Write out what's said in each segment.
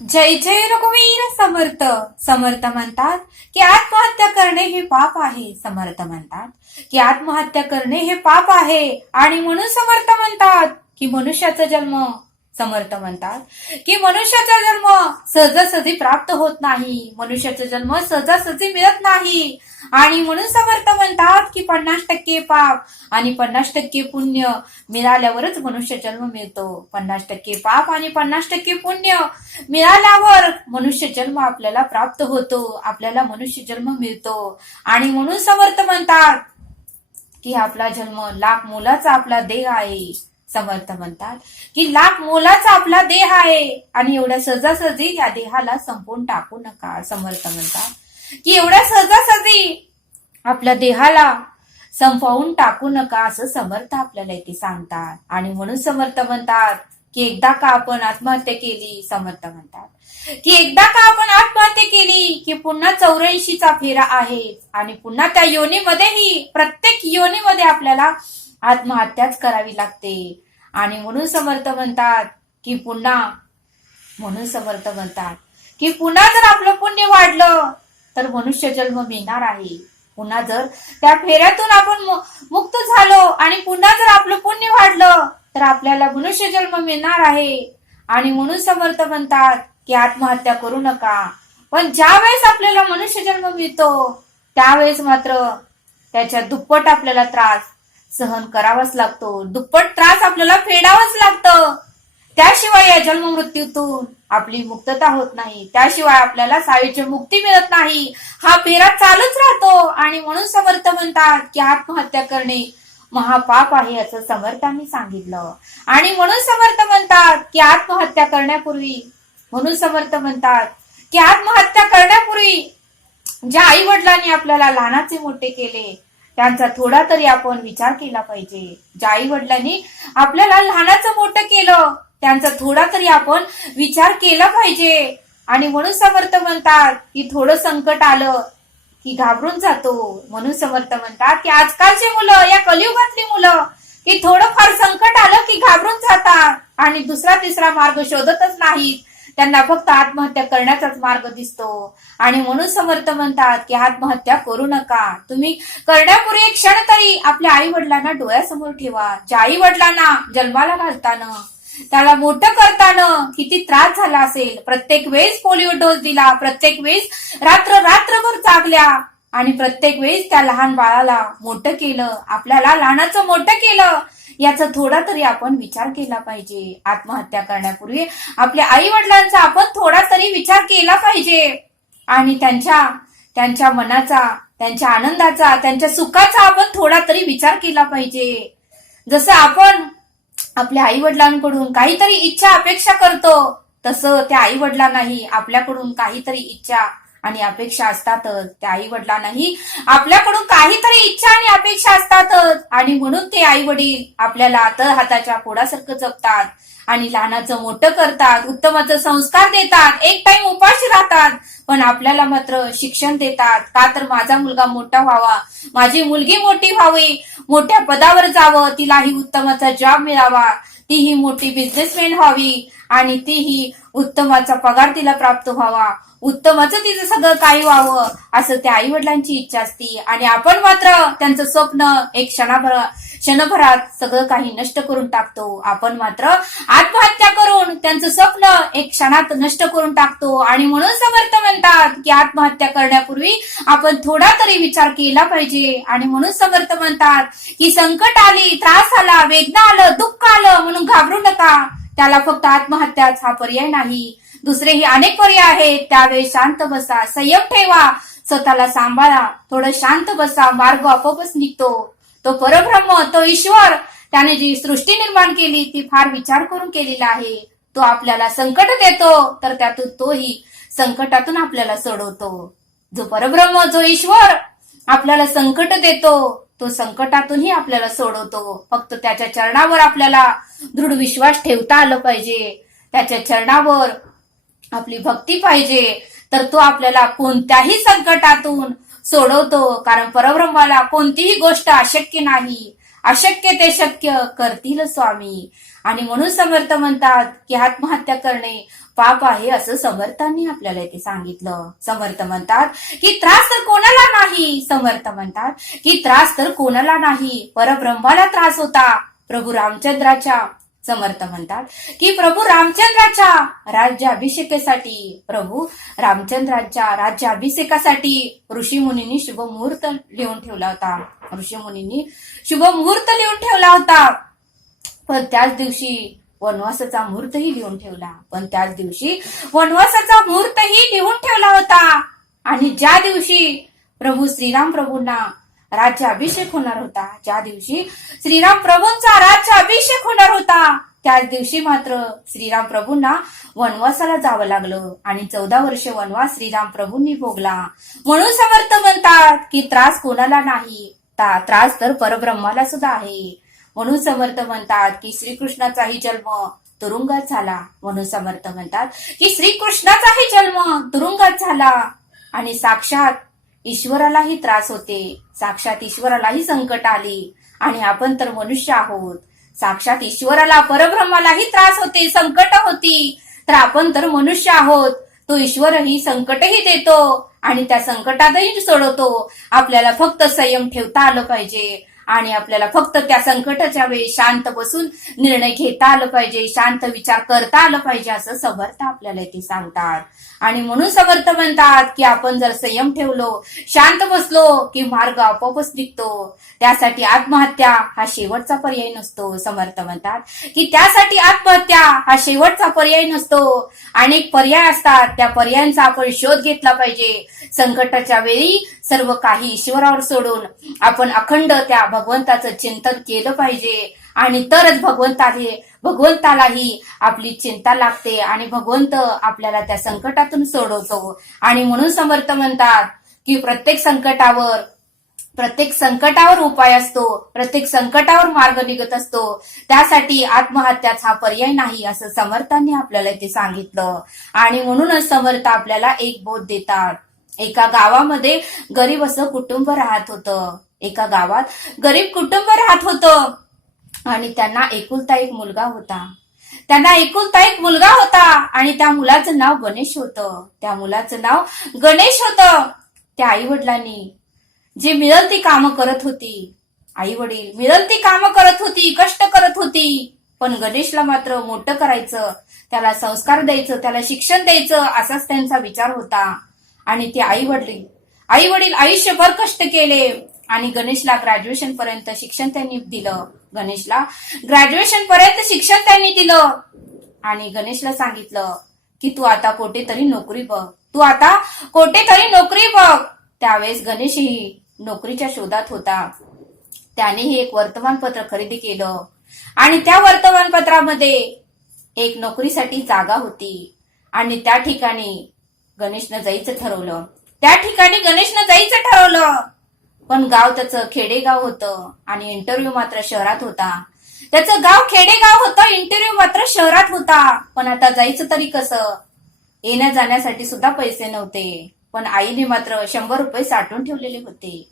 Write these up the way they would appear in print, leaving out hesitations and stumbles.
जय जय रघुवीर समर्थ. समर्थ म्हणतात की आत्महत्या करणे हे पाप आहे. समर्थ म्हणतात की आत्महत्या करणे हे पाप आहे आणि म्हणून समर्थ म्हणतात की मनुष्याचा जन्म समर्थ म्हणतात की मनुष्याचा जन्म सहजासहजी प्राप्त होत नाही. मनुष्याचा जन्म सहजासहजी मिळत नाही आणि म्हणून समर्थ म्हणतात की 50% पाप आणि 50% पुण्य मिळाल्यावरच मनुष्य जन्म मिळतो. 50% पाप आणि 50% पुण्य मिळाल्यावर मनुष्य जन्म आपल्याला प्राप्त होतो, आपल्याला मनुष्य जन्म मिळतो. आणि म्हणून समर्थ म्हणतात की आपला जन्म लाख मोलाचा आपला देह आहे. समर्थ म्हणतात की लाख मोलाचा आपला देह आहे आणि एवढ्या सहजासहजी या देहाला संपवून टाकू नका. समर्थ म्हणतात की एवढ्या सहजासहजी आपल्या देहाला संपवून टाकू नका असं समर्थ आपल्याला इथे सांगतात. आणि म्हणून समर्थ म्हणतात की एकदा का आपण आत्महत्या केली, समर्थ म्हणतात की एकदा का आपण आत्महत्या केली की पुन्हा 84चा फेरा आहे आणि पुन्हा त्या योनीमध्येही प्रत्येक योनीमध्ये आपल्याला आत्महत्याच करावी लागते. आणि म्हणून समर्थ म्हणतात की म्हणून समर्थ म्हणतात की पुन्हा जर आपलं पुण्य वाढलं तर मनुष्य जन्म मिळणार आहे. पुन्हा जर त्या फेऱ्यातून आपण मुक्त झालो आणि पुन्हा जर आपलं पुण्य वाढलं तर आपल्याला मनुष्य जन्म मिळणार आहे. आणि म्हणून समर्थ म्हणतात की आत्महत्या करू नका. पण ज्या वेळेस आपल्याला मनुष्य जन्म मिळतो त्यावेळेस मात्र त्याच्या दुप्पट आपल्याला त्रास सहन करावाच लागतो, दुप्पट त्रास आपल्याला फेडावाच लागतं. त्याशिवाय या जन्म मृत्यूतून आपली मुक्तता होत नाही, त्याशिवाय आपल्याला सायुज्य मुक्ती मिळत नाही. हा फेरा चालूच राहतो. आणि म्हणून समर्थ म्हणतात की आत्महत्या करणे महापाप आहे असं समर्थांनी सांगितलं. आणि म्हणून समर्थ म्हणतात की आत्महत्या करण्यापूर्वी म्हणून समर्थ म्हणतात की आत्महत्या करण्यापूर्वी ज्या आई वडिलांनी आपल्याला लहानाचे मोठे केले त्यांचा थोडा तरी आपण विचार केला पाहिजे. ज्या आई वडिलांनी आपल्याला लहानाचं मोठं केलं त्यांचा थोडा तरी आपण विचार केला पाहिजे. आणि म्हणून समर्थ म्हणतात की थोडं संकट आलं की घाबरून जातो. म्हणून समर्थ म्हणतात की आजकालची मुलं, या कलियुगातली मुलं की थोडंफार संकट आलं की घाबरून जातात आणि दुसरा तिसरा मार्ग शोधतच नाहीत. त्यांना फक्त आत्महत्या करण्याचाच मार्ग दिसतो. आणि म्हणून समर्थ म्हणतात की आत्महत्या करू नका. तुम्ही करण्यापूर्वी एक क्षण तरी आपल्या आई वडिलांना डोळ्यासमोर ठेवा. ज्या आई वडिलांना जन्माला घालताना त्याला मोठं करताना किती त्रास झाला असेल, प्रत्येक वेळेस पोलिओ डोस दिला, प्रत्येक वेळेस रात्रभर जागल्या आणि प्रत्येक वेळेस त्या लहान बाळाला मोठं केलं, आपल्याला लहानाचं मोठं केलं, याचा थोडा तरी आपण विचार केला पाहिजे. आत्महत्या करण्यापूर्वी आपल्या आई वडिलांचा आपण थोडा तरी विचार केला पाहिजे. आणि त्यांच्या मनाचा, त्यांच्या आनंदाचा, त्यांच्या सुखाचा आपण थोडा तरी विचार केला पाहिजे. जसं आपण आपल्या आई वडिलांकडून काहीतरी इच्छा अपेक्षा करतो तसं त्या आई वडिलांनाही आपल्याकडून काहीतरी इच्छा आणि अपेक्षा असतातच. त्या आई वडिलांनाही आपल्याकडून काहीतरी इच्छा आणि अपेक्षा असतातच. आणि म्हणून ते आई वडील आपल्याला हाताच्या पोडासारखं जपतात आणि लहानाचं मोठं करतात, उत्तमाचं संस्कार देतात, एक टाइम उपाशी राहतात, पण आपल्याला मात्र शिक्षण देतात. का तर माझा मुलगा मोठा व्हावा, माझी मुलगी मोठी व्हावी, मोठ्या पदावर जावं, तिलाही उत्तमाचा जॉब मिळावा, तीही मोठी बिझनेसमॅन व्हावी आणि तीही उत्तमाचा पगार तिला प्राप्त व्हावा, उत्तमाचं तिचं सगळं काही व्हावं असं त्या आई वडिलांची इच्छा असते. आणि आपण मात्र त्यांचं स्वप्न एक क्षणभरात सगळं काही नष्ट करून टाकतो. आपण मात्र आत्महत्या करून त्यांचं स्वप्न एक क्षणात नष्ट करून टाकतो. आणि म्हणून समर्थ म्हणतात की आत्महत्या करण्यापूर्वी आपण थोडा तरी विचार केला पाहिजे. आणि म्हणून समर्थ म्हणतात की संकट आली, त्रास आला, वेदना आलं, दुःख आलं म्हणून घाबरू नका. त्याला फक्त आत्महत्याच हा पर्याय नाही, दुसरेही अनेक पर्याय आहेत. त्यावेळी शांत बसा, संयम ठेवा, स्वतःला सांभाळा, थोडं शांत बसा, मार्ग आपोआपच निघतो. तो परब्रह्म, तो ईश्वर, त्याने जी सृष्टी निर्माण केली ती फार विचार करून केलेला आहे. तो आपल्याला संकट देतो तर त्यातून तोही संकटातून आपल्याला सोडवतो. जो परब्रह्म, जो ईश्वर आपल्याला संकट देतो तो संकटातूनही आपल्याला सोडवतो. फक्त त्याच्या चरणावर आपल्याला दृढ विश्वास ठेवता आलं पाहिजे, त्याच्या चरणावर आपली भक्ती पाहिजे, तर तो आपल्याला कोणत्याही संकटातून सोडवतो. कारण परब्रह्माला कोणतीही गोष्ट अशक्य नाही, अशक्य ते शक्य करतील स्वामी. आणि म्हणून समर्थ म्हणतात की आत्महत्या करणे पाप आहे असं समर्थांनी आपल्याला इथे सांगितलं. समर्थ म्हणतात की त्रास तर कोणाला नाही. समर्थ म्हणतात की त्रास तर कोणाला नाही, परब्रह्माला त्रास होता प्रभू रामचंद्राच्या. समर्थ म्हणतात की प्रभू रामचंद्राच्या राज्याभिषेकासाठी, प्रभू रामचंद्राच्या राज्याभिषेकासाठी ऋषी मुनींनी शुभ मुहूर्त लिहून ठेवला होता. ऋषी मुनींनी शुभ मुहूर्त लिहून ठेवला होता. पण त्याच दिवशी वनवासाचा मुहूर्तही लिहून ठेवला. लिहून ठेवला होता. आणि ज्या दिवशी प्रभू श्रीराम प्रभूंना राज्याभिषेक होणार होता, ज्या दिवशी श्रीराम प्रभूंचा राज्याभिषेक होणार होता, त्याच दिवशी मात्र श्रीराम प्रभूंना वनवासाला जावं लागलं. आणि 14 वर्ष वनवास श्रीराम प्रभूंनी भोगला. म्हणून समर्थ म्हणतात की त्रास कोणाला नाही, त्रास तर परब्रह्माला सुद्धा आहे. म्हणून समर्थ म्हणतात की श्रीकृष्णाचाही जन्म तुरुंगात झाला. म्हणून समर्थ म्हणतात की श्रीकृष्णाचाही जन्म तुरुंगात झाला. आणि साक्षात ईश्वरालाही त्रास होते, साक्षात ईश्वरालाही संकट आली. आणि आपण तर मनुष्य आहोत. साक्षात ईश्वराला परब्रह्मालाही त्रास होते, संकट होती, तर आपण तर मनुष्य आहोत. तो ईश्वरही संकटही देतो आणि त्या संकटातही सोडवतो. आपल्याला फक्त संयम ठेवता आलं पाहिजे आणि आपल्याला फक्त त्या संकटाच्या वेळी शांत बसून निर्णय घेता आलं पाहिजे, शांत विचार करता आलं पाहिजे, असं समर्थ आपल्याला इथे सांगतात. आणि म्हणून समर्थ म्हणतात की आपण जर संयम ठेवलो, शांत बसलो की मार्ग आपोआपच निघतो. त्यासाठी आत्महत्या हा शेवटचा पर्याय नसतो. समर्थ म्हणतात की त्यासाठी आत्महत्या हा शेवटचा पर्याय नसतो. अनेक पर्याय असतात, त्या पर्यायांचा आपण शोध घेतला पाहिजे. संकटाच्या वेळी सर्व काही ईश्वरावर सोडून आपण अखंड त्या भगवंताचं चिंतन केलं पाहिजे. आणि तरच भगवंतालाही आपली चिंता लागते आणि भगवंत आपल्याला त्या संकटातून सोडवतो. आणि म्हणून समर्थ म्हणतात की प्रत्येक संकटावर उपाय असतो, प्रत्येक संकटावर मार्ग निघत असतो. त्यासाठी आत्महत्याच हा पर्याय नाही, असं समर्थांनी आपल्याला इथे सांगितलं. आणि म्हणूनच समर्थ आपल्याला एक बोध देतात. एका गावामध्ये गरीब असं कुटुंब राहत होतं. एका गावात गरीब कुटुंब राहत होतं आणि त्यांना एकुलता एक मुलगा होता. आणि त्या मुलाचं नाव गणेश होतं. त्या आई वडिलांनी जे मिळेल ती कामं करत होती. आई वडील मिळेल ती कामं करत होती, कष्ट करत होती. पण गणेशला मात्र मोठं करायचं, त्याला संस्कार द्यायचं, त्याला शिक्षण द्यायचं, असाच त्यांचा विचार होता. आणि ते आई वडील आयुष्यभर कष्ट केले आणि गणेशला ग्रॅज्युएशन पर्यंत शिक्षण त्यांनी दिलं. आणि गणेशला सांगितलं की तू आता कोठेतरी नोकरी बघ. त्यावेळेस गणेशही नोकरीच्या शोधात होता. त्यानेही एक वर्तमानपत्र खरेदी केलं आणि त्या वर्तमानपत्रामध्ये एक नोकरीसाठी जागा होती. आणि त्या ठिकाणी गणेशनं जायचं ठरवलं. पण गाव त्याचं खेडेगाव होतं आणि इंटरव्ह्यू मात्र शहरात होता. त्याचं गाव खेडेगाव होतं, इंटरव्ह्यू मात्र शहरात होता. पण आता जायचं तरी कसं? येण्या जाण्यासाठी सुद्धा पैसे नव्हते. पण आईने मात्र 100 रुपये साठवून ठेवलेले होते.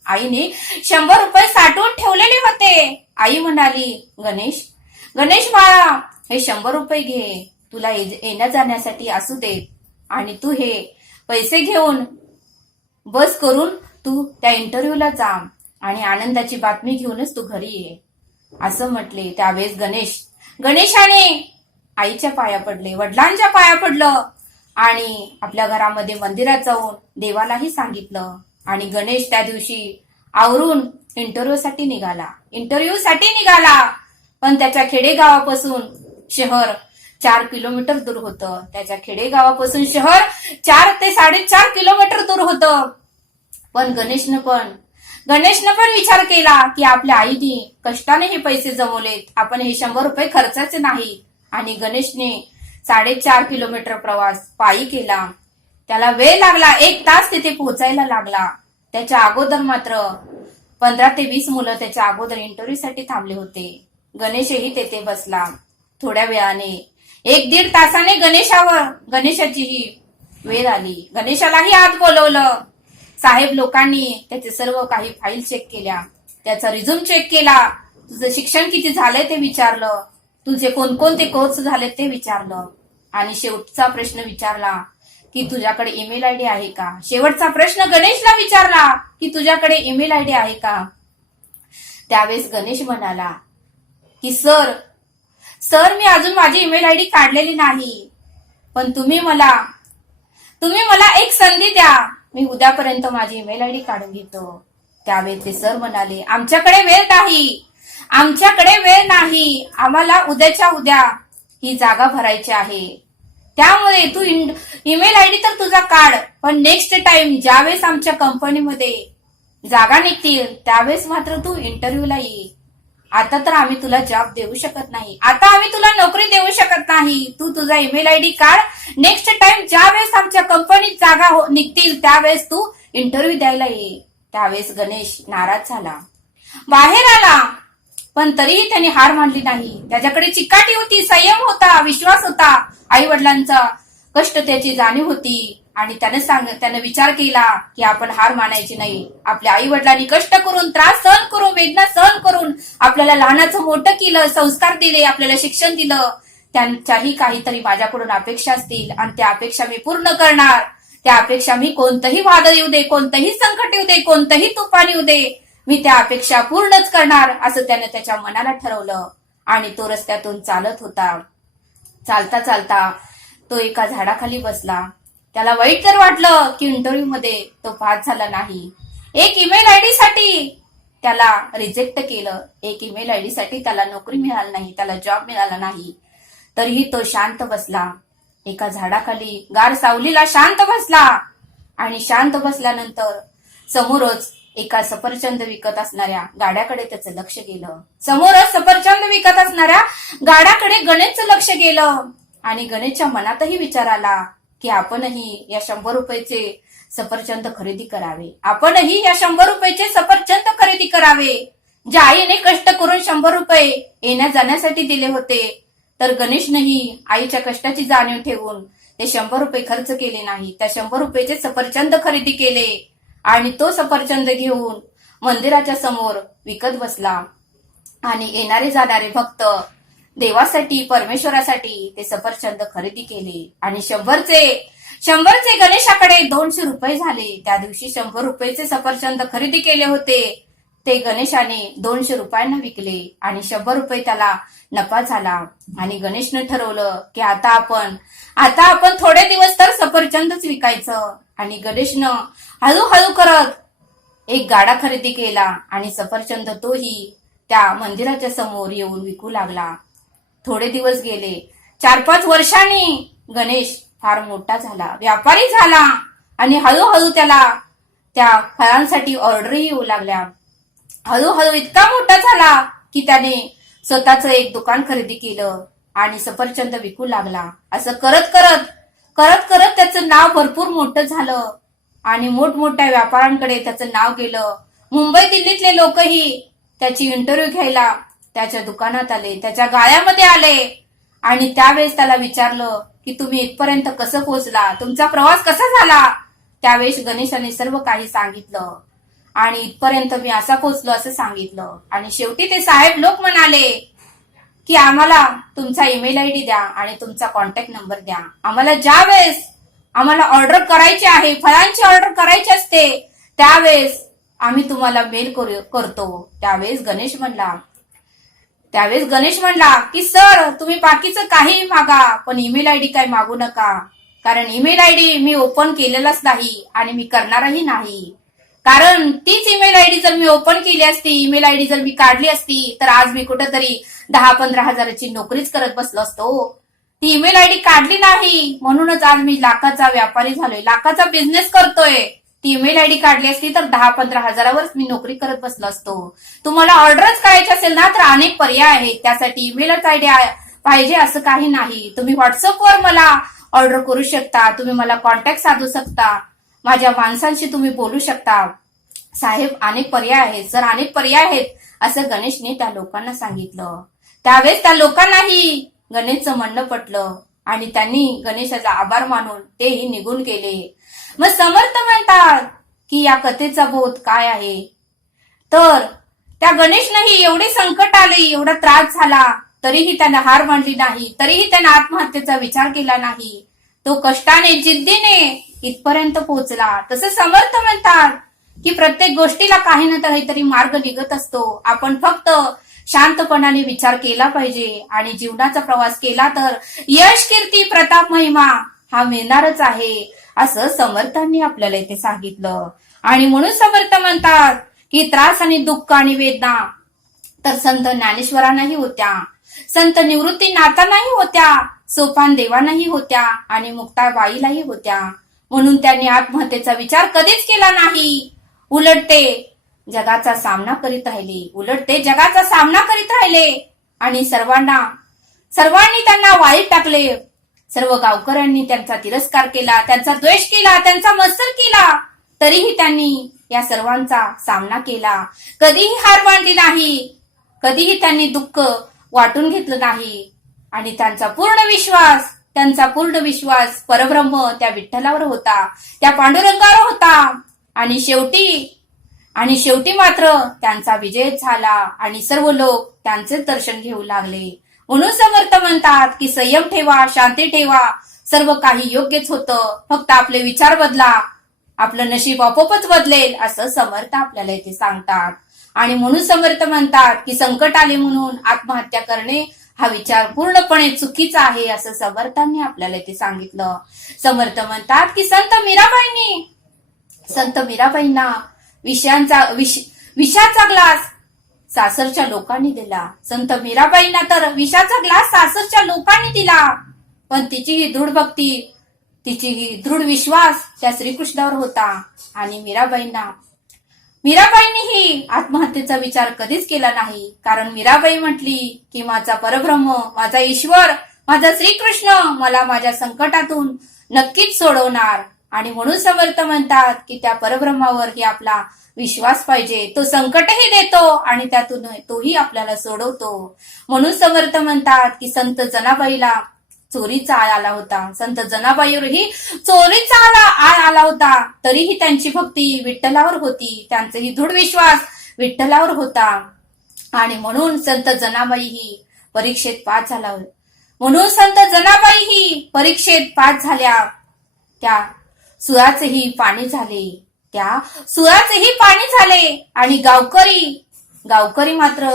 आई म्हणाली, गणेश बाळा, हे 100 रुपये घे, तुला येण्या जाण्यासाठी असू देत. आणि तू हे पैसे घेऊन बस करून तू त्या इंटरव्ह्यूला जा आणि आनंदाची बातमी घेऊनच तू घरी ये, असं म्हटले. त्यावेळेस गणेशाने आईच्या पाया पडले, वडिलांच्या पाया पडलं आणि आपल्या घरामध्ये मंदिरात जाऊन देवालाही सांगितलं. आणि गणेश त्या दिवशी आवरून इंटरव्ह्यू साठी निघाला. पण त्याच्या खेडेगावापासून शहर 4 किलोमीटर दूर होतं. त्याच्या खेडेगावापासून शहर 4 ते 4.5 किलोमीटर दूर होतं. पण गणेशनं पण विचार केला की आपल्या आईने कष्टाने हे पैसे जमवलेत, आपण हे 100 रुपये खर्चाचे नाही. आणि गणेशने 4.5 किलोमीटर प्रवास पायी केला. त्याला वेळ लागला, 1 तास तिथे पोहोचायला लागला. त्याच्या अगोदर मात्र 15 ते 20 मुलं त्याच्या अगोदर इंटरव्ह्यू साठी थांबले होते. गणेशही तेथे बसला. थोड्या वेळाने 1-1.5 तासाने गणेशाचीही वेळ आली. गणेशालाही आत बोलवलं. साहेब लोकांनी त्याचे सर्व काही फाईल चेक केल्या, त्याचा रिझ्यूम चेक केला, तुझं शिक्षण किती झालंय ते विचारलं, तुझे कोणकोणते कोर्स झाले ते विचारलं. आणि शेवटचा प्रश्न विचारला की तुझ्याकडे ईमेल आयडी आहे का. शेवटचा प्रश्न गणेशला विचारला की तुझ्याकडे ईमेल आयडी आहे का. त्यावेळेस गणेश म्हणाला की सर मी अजून माझी ईमेल आयडी काढलेली नाही, पण तुम्ही मला एक संधी द्या, मी उद्यापर्यंत माझी ईमेल आयडी काढून घेतो. त्यावेळेस ते सर म्हणाले आमच्याकडे वेळ नाही, आम्हाला उद्याच्या उद्या ही जागा भरायची आहे. त्यामुळे तू ईमेल आयडी तर तुझा काढ, पण नेक्स्ट टाइम ज्यावेळेस आमच्या कंपनीमध्ये जागा निघतील त्यावेळेस मात्र तू इंटरव्ह्यूला ये. आता तर आम्ही तुला जॉब देऊ शकत नाही, आता आम्ही तुला नोकरी देऊ शकत नाही. तू तुझा ईमेल आयडी काढ, नेक्स्ट टाइम ज्यावेळेस आमच्या कंपनीत जागा निघतील त्यावेळेस तू इंटरव्ह्यू द्यायला ये. त्यावेळेस गणेश नाराज झाला, बाहेर आला, पण तरीही त्याने हार मानली नाही. त्याच्याकडे चिकाटी होती, संयम होता, विश्वास होता, आई वडिलांचा कष्ट त्याची जाणीव होती. आणि त्याने विचार केला की आपण हार मानायची नाही. आपल्या आई वडिलांनी कष्ट करून, त्रास सहन करून, वेदना सहन करून आपल्याला लहानाचं मोठं केलं, संस्कार दिले, आपल्याला शिक्षण दिलं. त्यांच्याही काहीतरी माझ्याकडून अपेक्षा असतील आणि त्या अपेक्षा मी पूर्ण करणार. त्या अपेक्षा मी कोणतंही वादळ येऊ दे, कोणतंही संकट येऊ दे, कोणतंही तुफान येऊ दे, मी त्या अपेक्षा पूर्णच करणार, असं त्याने त्याच्या मनाला ठरवलं. आणि तो रस्त्यातून चालत होता. चालता चालता तो एका झाडाखाली बसला. त्याला वाईट तर वाटलं की इंटरव्ह्यू मध्ये तो पास झाला नाही. एक ईमेल आयडी साठी त्याला रिजेक्ट केलं, एक ईमेल आयडी साठी त्याला नोकरी मिळाली नाही, त्याला जॉब मिळाला नाही. तरीही तो शांत बसला एका झाडाखाली, गार सावलीला शांत बसला. आणि शांत बसल्यानंतर समोरच एका सफरचंद विकत असणाऱ्या गाड्याकडे त्याचं लक्ष गेलं. समोरच सफरचंद विकत असणाऱ्या गाड्याकडे गणेशचं लक्ष गेलं. आणि गणेशच्या मनातही विचार आला की आपणही या 100 रुपयाचे सफरचंद खरेदी करावे, आपणही या 100 रुपयाचे सफरचंद खरेदी करावे. ज्या आईने कष्ट करून 100 रुपये येण्या जाण्यासाठी दिले होते, तर गणेशनेही आईच्या कष्टाची जाणीव ठेवून ते 100 रुपये खर्च केले नाही, त्या 100 रुपयाचे सफरचंद खरेदी केले. आणि तो सफरचंद घेऊन मंदिराच्या समोर विकत बसला. आणि येणारे जाणारे भक्त देवासाठी, परमेश्वरासाठी ते सफरचंद खरेदी केले. आणि 100चे गणेशाकडे 200 रुपये झाले. त्या दिवशी 100 रुपयाचे सफरचंद खरेदी केले होते, ते गणेशाने 200 रुपयांना विकले. आणि 100 रुपये त्याला नफा झाला. आणि गणेशने ठरवलं की आता आपण थोडे दिवस तर सफरचंदच विकायचं. आणि गणेशनं हळूहळू करत एक गाडा खरेदी केला आणि सफरचंद तोही त्या मंदिराच्या समोर येऊन विकू लागला. थोडे दिवस गेले. 4-5 वर्षांनी गणेश फार मोठा झाला, व्यापारी झाला. आणि हळूहळू त्याला त्या फळांसाठी ऑर्डरही येऊ लागल्या. हळूहळू इतका मोठा झाला की त्याने स्वतःचं एक दुकान खरेदी केलं आणि सफरचंद विकू लागला. असं करत करत त्याचं नाव भरपूर मोठं झालं. आणि मोठमोठ्या व्यापाऱ्यांकडे त्याचं नाव गेलं. मुंबई दिल्लीतले लोकही त्याची इंटरव्ह्यू घ्यायला त्याच्या दुकानात आले, त्याच्या गाळ्यामध्ये आले. आणि त्यावेळेस त्याला विचारलं की तुम्ही इथपर्यंत कसं पोहोचला, तुमचा प्रवास कसा झाला. त्यावेळेस गणेशाने सर्व काही सांगितलं. आणि इथपर्यंत मी असा पोहोचलो असं सांगितलं. आणि शेवटी ते साहेब लोक म्हणाले की आम्हाला तुमचा ईमेल आयडी द्या आणि तुमचा कॉन्टॅक्ट नंबर द्या. आम्हाला ज्या वेळेस आम्हाला ऑर्डर करायची आहे, फळांची ऑर्डर करायची असते, त्यावेळेस आम्ही तुम्हाला मेल करतो. त्यावेळेस गणेश म्हणला की सर तुम्ही बाकीचं काही मागा, पण ईमेल आयडी काय मागू नका. कारण ईमेल आयडी मी ओपन केलेलाच नाही आणि मी करणारही नाही. कारण तीच ईमेल आयडी जर मी ओपन केली असती, ईमेल आयडी जर मी काढली असती, तर आज मी कुठेतरी 10-15 हजाराची नोकरीच करत बसलो असतो. ती ईमेल आयडी काढली नाही म्हणूनच आज मी लाखाचा व्यापारी झालोय, लाखाचा बिझनेस करतोय. ती ईमेल आयडी काढली असती तर 10-15 हजारावरच मी नोकरी करत बसलो असतो. तुम्हाला ऑर्डरच करायची असेल ना तर अनेक पर्याय आहेत, त्यासाठी ईमेलच आयडी पाहिजे असं काही नाही. तुम्ही व्हॉट्सअपवर मला ऑर्डर करू शकता, तुम्ही मला कॉन्टॅक्ट साधू शकता, माझ्या माणसांशी तुम्ही बोलू शकता. साहेब अनेक पर्याय आहेत, सर अनेक पर्याय आहेत, असं गणेशने त्या लोकांना सांगितलं. त्यावेळेस त्या लोकांनाही गणेशचं म्हणणं पटलं आणि त्यांनी गणेशाचा आभार मानून तेही निघून गेले. मग समर्थ म्हणतात की या कथेचा बोध काय आहे, तर त्या गणेशनेही एवढे संकट आले, एवढा त्रास झाला, तरीही त्यानं हार मानली नाही, तरीही त्यानं आत्महत्येचा विचार केला नाही. तो कष्टाने जिद्दीने इथपर्यंत पोहोचला. तसं समर्थ म्हणतात की प्रत्येक गोष्टीला काही ना काहीतरी मार्ग निघत असतो. आपण फक्त शांतपणाने विचार केला पाहिजे आणि जीवनाचा प्रवास केला तर यश, कीर्ती, प्रताप, महिमा हा मिळणारच आहे, असं समर्थांनी आपल्याला इथे सांगितलं. आणि म्हणून समर्थ म्हणतात की त्रास आणि दुःख आणि वेदना तर संत ज्ञानेश्वरांनाही होत्या, संत निवृत्ती नाथांनाही होत्या, सोपान देवांनाही होत्या आणि मुक्ताबाईलाही होत्या. म्हणून त्यांनी आत्महत्येचा विचार कधीच केला नाही. उलट ते जगाचा सामना करीत राहिले आणि सर्वांनी त्यांना वाईट टाकले. सर्व गावकऱ्यांनी त्यांचा तिरस्कार केला, त्यांचा द्वेष केला, त्यांचा मत्सर केला. तरीही त्यांनी या सर्वांचा सामना केला. कधीही हार मानली नाही, कधीही त्यांनी दुःख वाटून घेतलं नाही. आणि त्यांचा पूर्ण विश्वास परब्रह्म त्या विठ्ठलावर होता, त्या पांडुरंगावर होता. आणि शेवटी मात्र त्यांचा विजय झाला आणि सर्व लोक त्यांचे दर्शन घेऊ लागले. म्हणून समर्थ म्हणतात की संयम ठेवा, शांती ठेवा, सर्व काही योग्यच होतं, फक्त आपले विचार बदला, आपलं नशीब आपोआपच बदलेल, असं समर्थ आपल्याला इथे सांगतात. आणि म्हणून समर्थ म्हणतात की संकट आले म्हणून आत्महत्या करणे हा विचार पूर्णपणे चुकीचा आहे, असं समर्थांनी आपल्याला इथे सांगितलं. समर्थ म्हणतात की संत मीराबाईंना विषाचा ग्लास सासरच्या लोकांनी दिला. संत मीराबाईंना तर विषाचा ग्लास सासरच्या लोकांनी दिला, पण तिची ही दृढ भक्ती, तिची ही दृढ विश्वास त्या श्रीकृष्णावर होता. आणि मीराबाईंनीही आत्महत्येचा विचार कधीच केला नाही, कारण मीराबाई म्हटली की माझा परब्रह्म, माझा ईश्वर, माझा श्रीकृष्ण मला माझ्या संकटातून नक्कीच सोडवणार. आणि म्हणून समर्थ म्हणतात की त्या परब्रह्मावरही आपला विश्वास पाहिजे. तो संकटही देतो आणि त्यातून तोही आपल्याला सोडवतो. म्हणून समर्थ म्हणतात की संत जनाबाईला चोरीचा आळ आला होता, संत जनाबाईवरही चोरीचा आळ आला होता, तरीही त्यांची भक्ती विठ्ठलावर होती, त्यांचाही दृढ विश्वास विठ्ठलावर होता. आणि म्हणून संत जनाबाईही परीक्षेत पास झाल्या. त्या सुराचेही पाणी झाले आणि गावकरी मात्र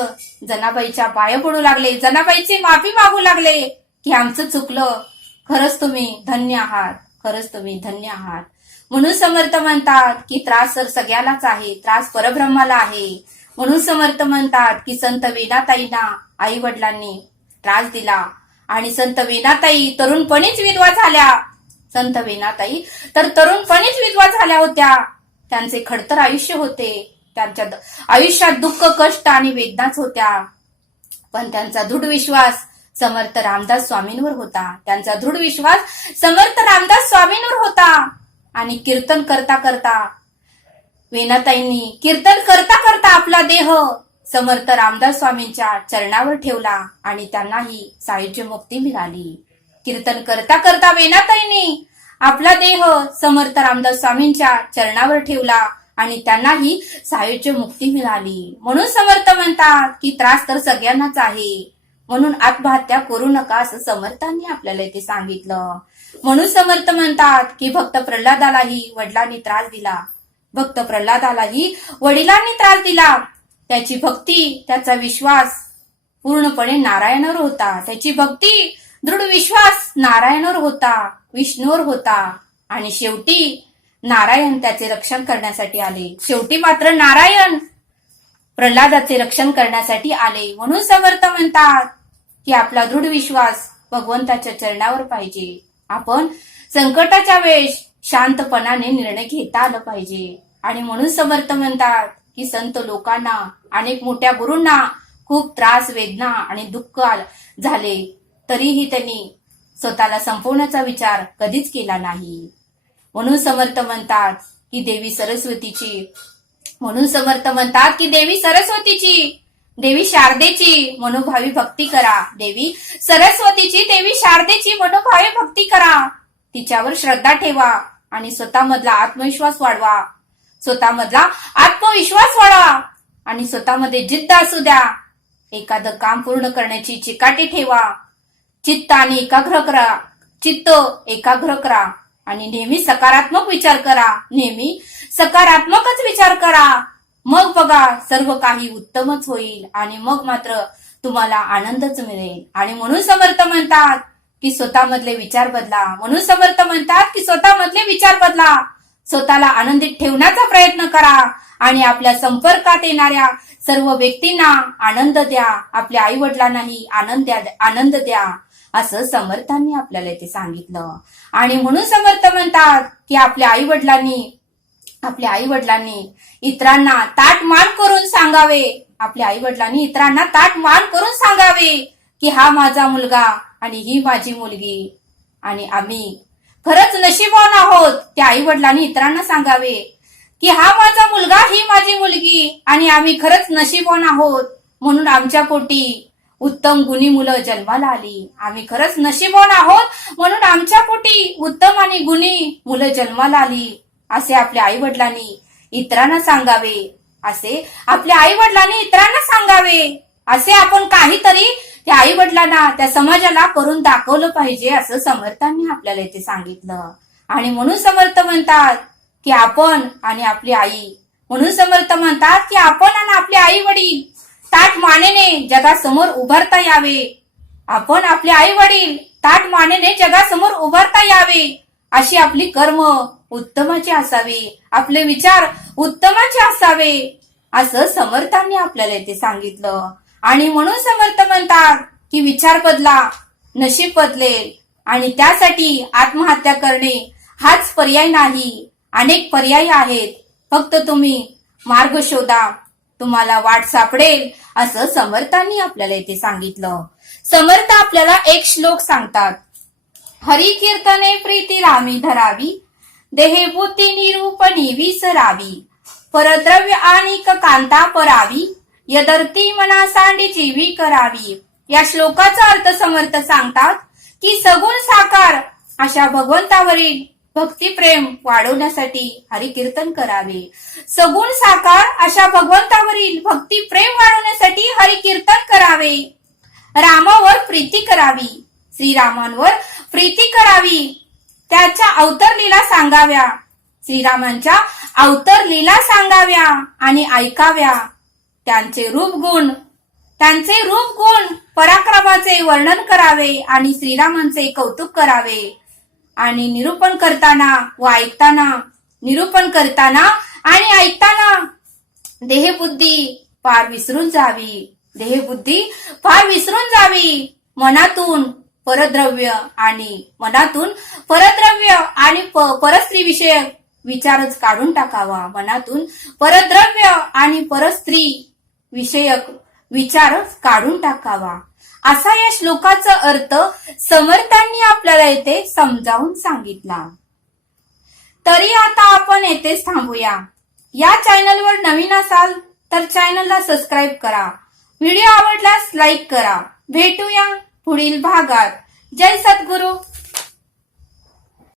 जनाबाईच्या पाया पडू लागले, जनाबाईची माफी मागू लागले की आमचं चुकलं, खरंच तुम्ही धन्य आहात. म्हणून समर्थ म्हणतात की त्रास तर सगळ्यालाच आहे, त्रास परब्रह्माला आहे. म्हणून समर्थ म्हणतात की संत वीणाताईंना आई वडिलांनी त्रास दिला आणि संत वीणाताई तरुणपणीच विधवा झाल्या होत्या. त्यांचे खडतर आयुष्य होते, त्यांच्या आयुष्यात दुःख, कष्ट आणि वेदनाच होत्या, पण त्यांचा दृढ विश्वास समर्थ रामदास स्वामींवर होता. आणि कीर्तन करता आपला देह समर्थ रामदास स्वामींच्या चरणावर ठेवला आणि त्यांनाही सायुज्य मुक्ती मिळाली. कीर्तन करता वेणाताईंनी आपला देह समर्थ रामदास स्वामींच्या चरणावर ठेवला आणि त्यांनाही सायुज्य मुक्ती मिळाली. म्हणून समर्थ म्हणतात की त्रास तर सगळ्यांनाच आहे, म्हणून आत्महत्या करू नका, असं समर्थांनी आपल्याला इथे सांगितलं. म्हणून समर्थ म्हणतात की भक्त प्रल्हादालाही वडिलांनी त्रास दिला. त्याची भक्ती, त्याचा विश्वास पूर्णपणे नारायणावर होता, त्याची भक्ती, दृढ विश्वास नारायणावर होता, विष्णूवर होता. आणि शेवटी नारायण त्याचे रक्षण करण्यासाठी आले. शेवटी मात्र नारायण प्रल्हादाचे रक्षण करण्यासाठी आले. म्हणून समर्थ म्हणतात की आपला दृढ विश्वास भगवंताच्या चरणावर पाहिजे. आपण संकटाच्या वेळेस शांतपणाने निर्णय घेता आला पाहिजे. आणि म्हणून समर्थ म्हणतात की संत लोकांना, अनेक मोठ्या गुरूंना खूप त्रास, वेदना आणि दुःख झाले, तरीही त्यांनी स्वतःला संपवण्याचा विचार कधीच केला नाही. म्हणून समर्थ म्हणतात की देवी सरस्वतीची, देवी शारदेची मनोभावी भक्ती करा. देवी शारदेची मनोभावी भक्ती करा. तिच्यावर श्रद्धा ठेवा आणि स्वतःमधला आत्मविश्वास वाढवा आणि स्वतःमध्ये जिद्द असू द्या. एखादं काम पूर्ण करण्याची चिकाटी ठेवा. चित्त एकाग्र करा आणि नेहमी सकारात्मक विचार करा. नेहमी सकारात्मकच विचार करा. मग बघा सर्व काही उत्तमच होईल आणि मग मात्र तुम्हाला आनंदच मिळेल. आणि म्हणून समर्थ म्हणतात की स्वतःमधले विचार बदला. म्हणून समर्थ म्हणतात की स्वतःमधले विचार बदला. स्वतःला आनंदित ठेवण्याचा प्रयत्न करा आणि आपल्या संपर्कात येणाऱ्या सर्व व्यक्तींना आनंद द्या. आपल्या आई वडिलांनाही आनंद द्या असं समर्थांनी आपल्याला इथे सांगितलं. आणि म्हणून समर्थ म्हणतात की आपल्या आई वडिलांनी इतरांना ताट मान करून सांगावे. आपल्या आई वडिलांनी इतरांना ताट मान करून सांगावे की हा माझा मुलगा आणि ही माझी मुलगी आणि आम्ही खरंच नशीबवान आहोत. त्या आई वडिलांनी इतरांना सांगावे की हा माझा मुलगा ही माझी मुलगी आणि आम्ही खरंच नशीबवान आहोत. म्हणून आमच्या पोटी उत्तम गुणी मुलं जन्माला आली. आम्ही खरंच नशीबवान आहोत म्हणून आमच्या पोटी उत्तम आणि गुणी मुलं जन्माला आली. असे आपल्या आई वडिलांनी इतरांना सांगावे. असे आपण काहीतरी त्या आई वडिलांना त्या समाजाला करून दाखवलं पाहिजे असं समर्थांनी आपल्याला इथे सांगितलं. आणि म्हणून समर्थ म्हणतात की आपण आणि आपली आई. म्हणून समर्थ म्हणतात की आपण आणि आपले आई वडील ताट मानेने जगासमोर उभारता यावे. आपण आपले आई वडील ताट मानेने जगासमोर उभारता यावे. अशी आपली कर्म उत्तमाची असावी. आपले विचार उत्तमाचे असावे असं समर्थांनी आपल्याला इथे सांगितलं. आणि म्हणून समर्थ म्हणतात की विचार बदला, नशीब बदलेल. आणि त्यासाठी आत्महत्या करणे हाच पर्याय नाही. अनेक पर्याय आहेत. फक्त तुम्ही मार्ग शोधा, तुम्हाला वाट सापडेल असं समर्थांनी आपल्याला इथे सांगितलं. समर्थ आपल्याला एक श्लोक सांगतात. हरी कीर्तने प्रीती रामी धरावी, देहे बुद्धी निरूपणी विसरावी, परद्रव्य आणि कांता परावी, यदर्थी मना सांडी जीवी करावी. या श्लोकाचा अर्थ समर्थ सांगतात की सगुण साकार अशा भगवंतावरील भक्तिप्रेम वाढवण्यासाठी हरिकीर्तन करावे. सगुण साकार अशा भगवंतावरील भक्तिप्रेम वाढवण्यासाठी हरिकीर्तन करावे. रामावर प्रीती करावी, श्रीरामांवर प्रीती करावी. त्याच्या अवतरलीला सांगाव्या, श्रीरामांच्या अवतरलीला सांगाव्या आणि ऐकाव्या. त्यांचे रूपगुण पराक्रमाचे वर्णन करावे आणि श्रीरामांचे कौतुक करावे. आणि निरूपण करताना आणि ऐकताना देहबुद्धी फार विसरून जावी. मनातून परद्रव्य आणि परस्त्री विषयक विचारच काढून टाकावा. मनातून परद्रव्य आणि परस्त्री विषयक विचारच काढून टाकावा. असा या श्लोकाचा अर्थ समर्थांनी आपल्याला येथे समजावून सांगितला. तरी आता आपण येथेच थांबूया. या चॅनलवर नवीन असाल तर चॅनलला सबस्क्राईब करा. व्हिडिओ आवडल्यास लाईक करा. भेटूया पुढील भागात. जय सद्गुरू.